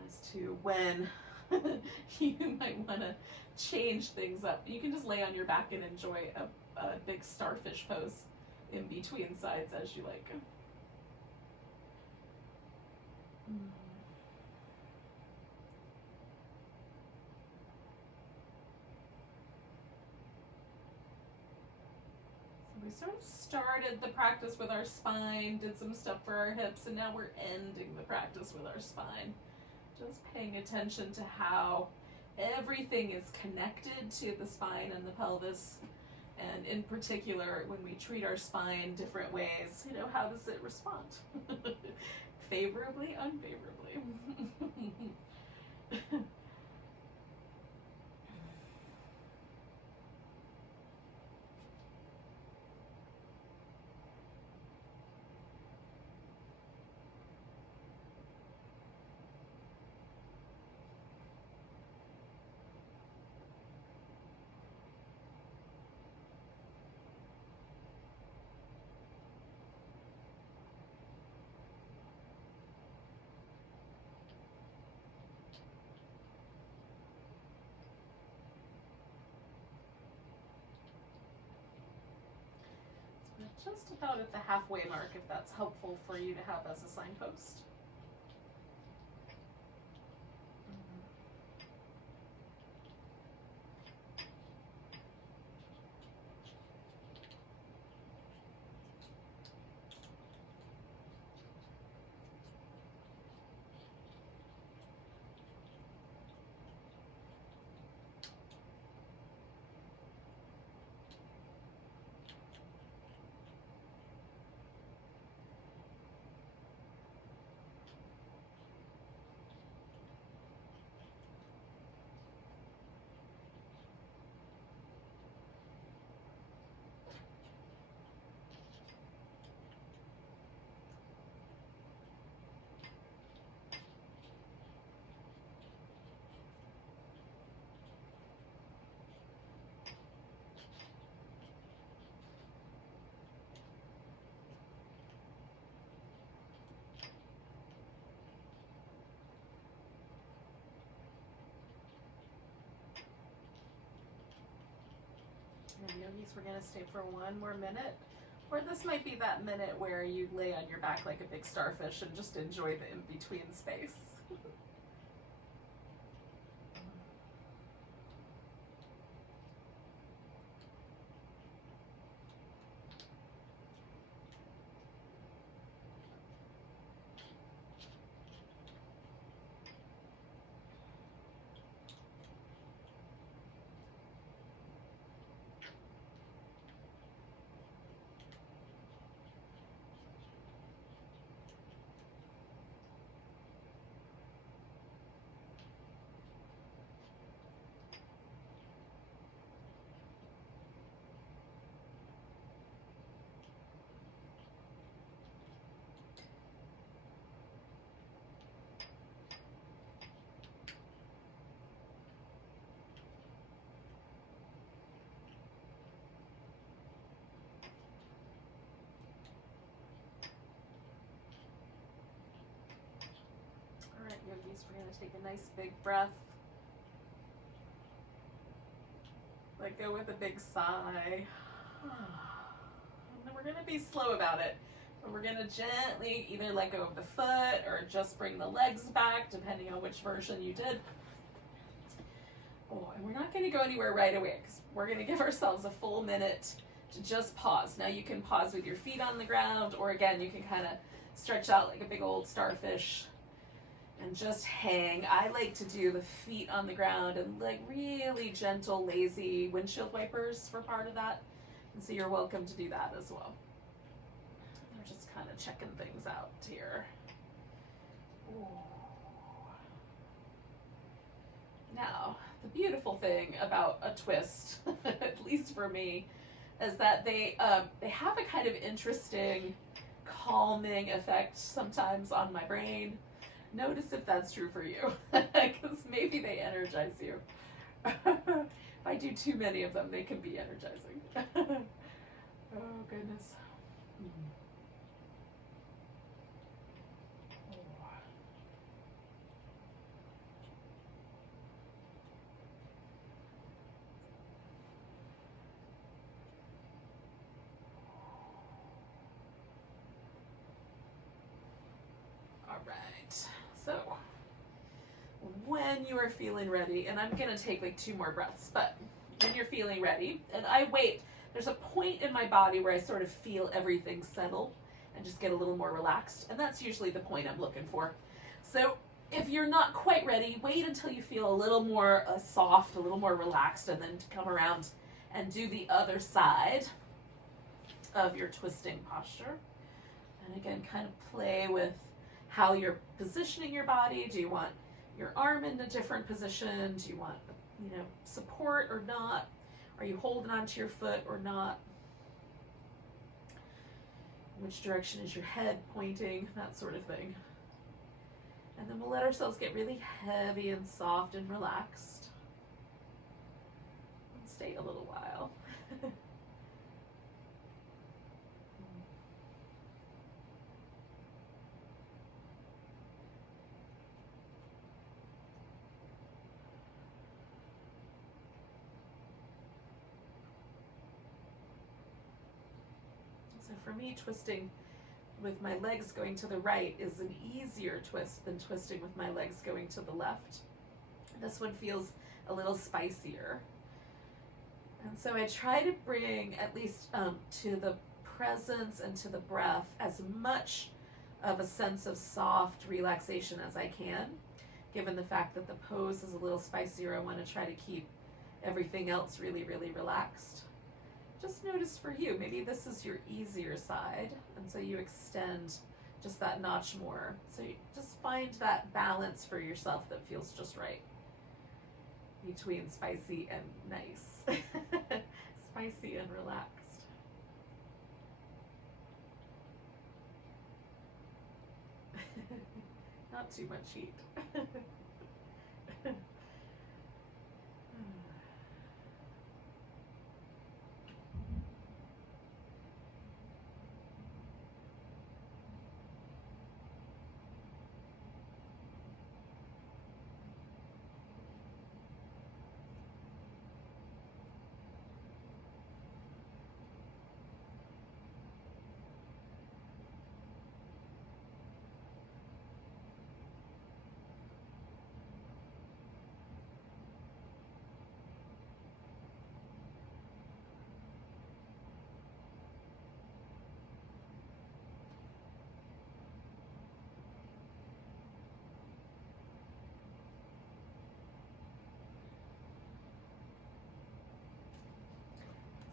as to when you might want to change things up. You can just lay on your back and enjoy a big starfish pose in between sides as you like. We sort of started the practice with our spine, did some stuff for our hips, and now we're ending the practice with our spine. Just paying attention to how everything is connected to the spine and the pelvis, and in particular, when we treat our spine different ways, how does it respond? Favorably, unfavorably. Just about at the halfway mark, if that's helpful for you to have as a signpost. And yogis, we're going to stay for 1 more minute. Or this might be that minute where you lay on your back like a big starfish and just enjoy the in-between space. Yogis, we're going to take a nice big breath. Let go with a big sigh. And then we're gonna be slow about it. And we're gonna gently either let go of the foot or just bring the legs back, depending on which version you did. Oh, and we're not gonna go anywhere right away because we're gonna give ourselves a full minute to just pause. Now you can pause with your feet on the ground, or again, you can kind of stretch out like a big old starfish and just hang. I like to do the feet on the ground and like really gentle, lazy windshield wipers for part of that. And so you're welcome to do that as well. We're just kind of checking things out here. Ooh. Now, the beautiful thing about a twist, at least for me, is that they have a kind of interesting calming effect sometimes on my brain. Notice if that's true for you, because maybe they energize you. If I do too many of them, they can be energizing. Oh, goodness. All right, so when you are feeling ready, and I'm gonna take like 2 more breaths, but when you're feeling ready, and I wait, there's a point in my body where I sort of feel everything settle and just get a little more relaxed, and that's usually the point I'm looking for. So if you're not quite ready, wait until you feel a little more soft, a little more relaxed, and then come around and do the other side of your twisting posture. And again, kind of play with how you're positioning your body. Do you want your arm in a different position? Do you want, support or not? Are you holding onto your foot or not? Which direction is your head pointing? That sort of thing. And then we'll let ourselves get really heavy and soft and relaxed. And stay a little while. So for me, twisting with my legs going to the right is an easier twist than twisting with my legs going to the left. This one feels a little spicier. And so I try to bring, at least to the presence and to the breath, as much of a sense of soft relaxation as I can. Given the fact that the pose is a little spicier, I want to try to keep everything else really, really relaxed. Just notice for you, maybe this is your easier side, and so you extend just that notch more. So you just find that balance for yourself that feels just right between spicy and nice. Spicy and relaxed. Not too much heat.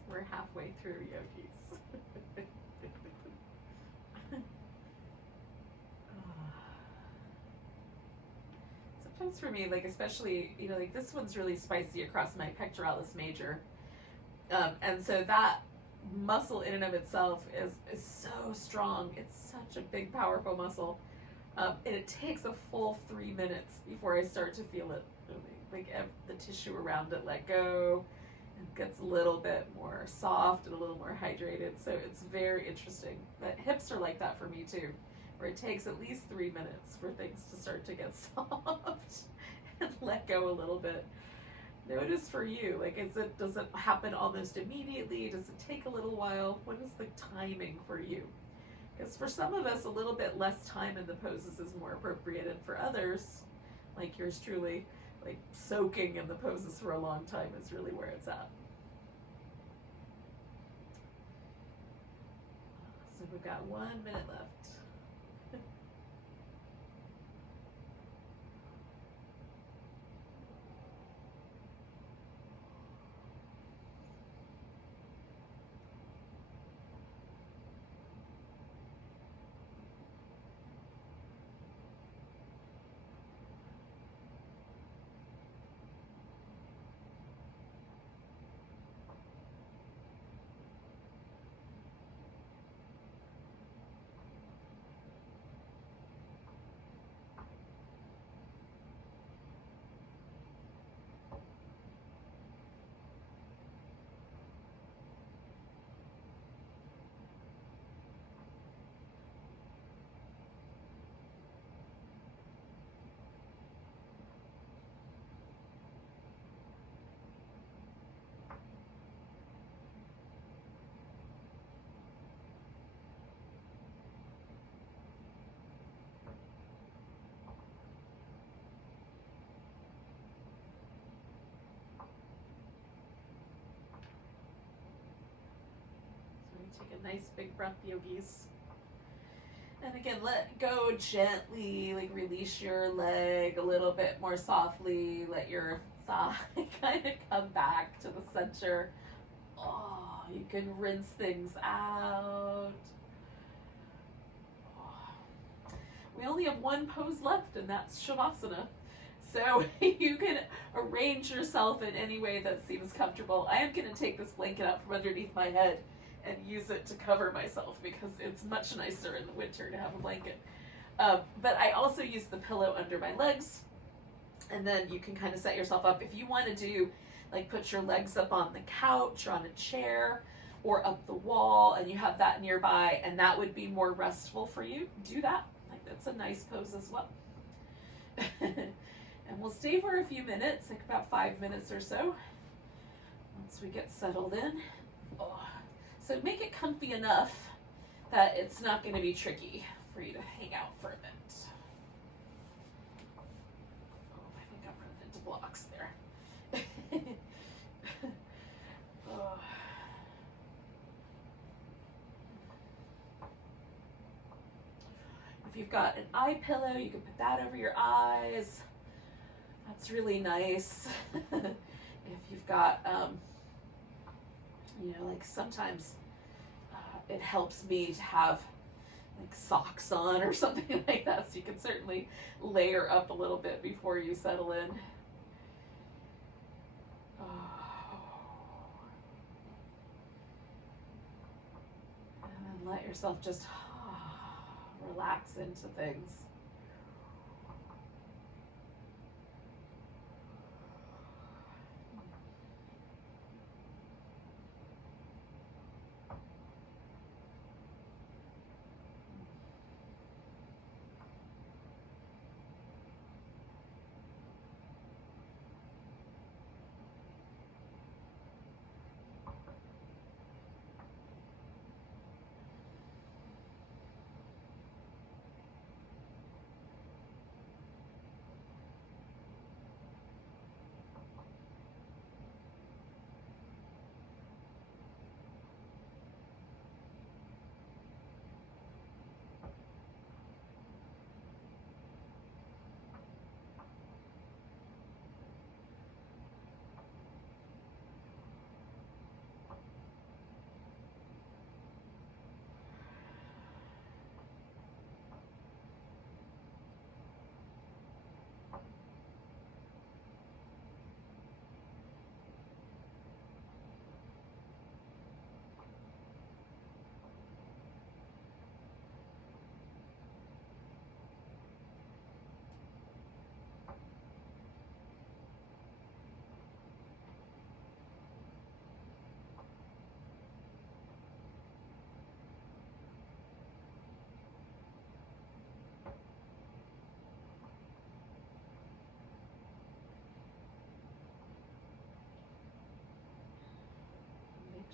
We're halfway through, yogis. Sometimes for me, like especially, like this one's really spicy across my pectoralis major. And so that muscle in and of itself is so strong. It's such a big, powerful muscle. And it takes a full 3 minutes before I start to feel it, like the tissue around it let go. It gets a little bit more soft and a little more hydrated. So it's very interesting. But hips are like that for me too, where it takes at least 3 minutes for things to start to get soft and let go a little bit. Notice for you, like, does it happen almost immediately? Does it take a little while? What is the timing for you? Because for some of us, a little bit less time in the poses is more appropriate, and for others, like yours truly, like soaking in the poses for a long time is really where it's at. So we've got 1 minute left. Take a nice big breath, yogis. And again, let go gently, like release your leg a little bit more softly. Let your thigh kind of come back to the center. Oh, you can rinse things out. Oh. We only have one pose left, and that's Shavasana. So you can arrange yourself in any way that seems comfortable. I am going to take this blanket out from underneath my head and use it to cover myself because it's much nicer in the winter to have a blanket. But I also use the pillow under my legs, and then you can kind of set yourself up. If you want to do, like, put your legs up on the couch or on a chair or up the wall, and you have that nearby, and that would be more restful for you, do that. Like, that's a nice pose as well. And we'll stay for a few minutes, like about 5 minutes or so, once we get settled in. Oh. So make it comfy enough that it's not going to be tricky for you to hang out for a bit. Oh, I think I'm running into blocks there. Oh. If you've got an eye pillow, you can put that over your eyes. That's really nice. If you've got, you know, like sometimes it helps me to have like socks on or something like that, so you can certainly layer up a little bit before you settle in. Oh. And then let yourself just relax into things.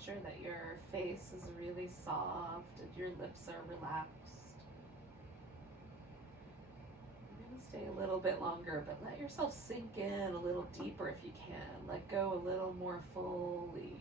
sure that your face is really soft and your lips are relaxed. You're going to stay a little bit longer, but let yourself sink in a little deeper if you can. Let go a little more fully.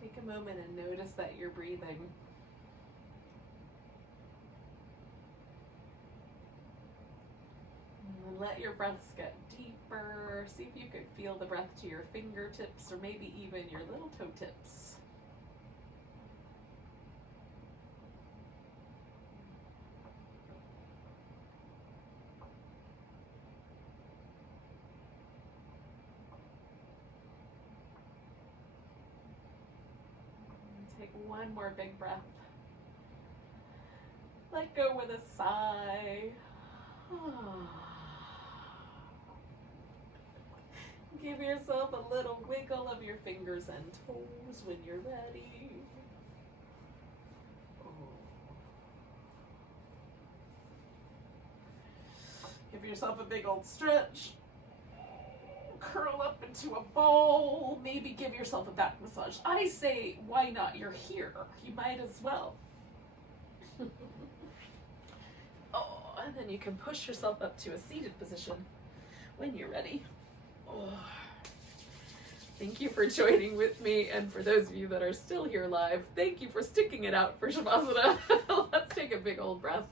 Take a moment and notice that you're breathing. And let your breaths get deeper. See if you could feel the breath to your fingertips or maybe even your little toe tips. Take one more big breath. Let go with a sigh. Give yourself a little wiggle of your fingers and toes when you're ready. Give yourself a big old stretch. Curl up into a ball. Maybe give yourself a back massage. I say, why not? You're here. You might as well. Oh, and then you can push yourself up to a seated position when you're ready. Oh. Thank you for joining with me, and for those of you that are still here live, thank you for sticking it out for Shavasana. Let's take a big old breath.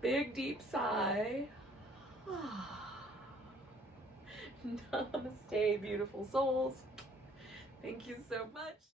Big deep sigh. Namaste, beautiful souls. Thank you so much.